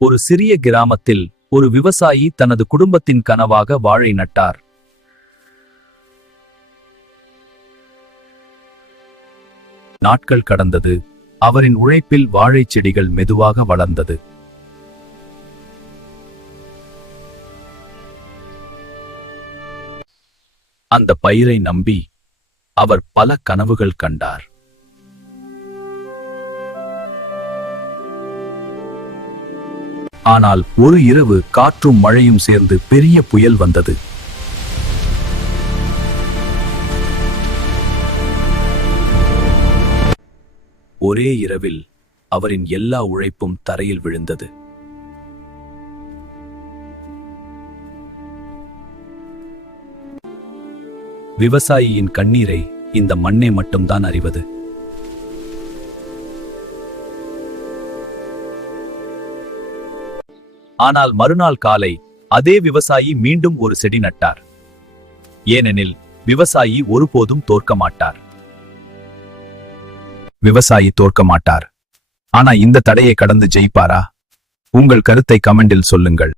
ஒரு சிறிய கிராமத்தில் ஒரு விவசாயி தனது குடும்பத்தின் கனவாக வாழை நட்டார். நாட்கள் கடந்தது. அவரின் உழைப்பில் வாழைச் செடிகள் மெதுவாக வளர்ந்தது. அந்த பயிரை நம்பி அவர் பல கனவுகள் கண்டார். ஆனால் ஒரு இரவு காற்றும் மழையும் சேர்ந்து பெரிய புயல் வந்தது. ஒரே இரவில் அவரின் எல்லா உழைப்பும் தரையில் விழுந்தது. விவசாயியின் கண்ணீரை இந்த மண்ணே மட்டும்தான் அறிவது. ஆனால் மறுநாள் காலை அதே விவசாயி மீண்டும் ஒரு செடி நட்டார். ஏனெனில் விவசாயி ஒருபோதும் தோற்க மாட்டார். விவசாயி தோற்க மாட்டார். ஆனா இந்த தடையை கடந்து ஜெயிப்பாரா? உங்கள் கருத்தை கமெண்டில் சொல்லுங்கள்.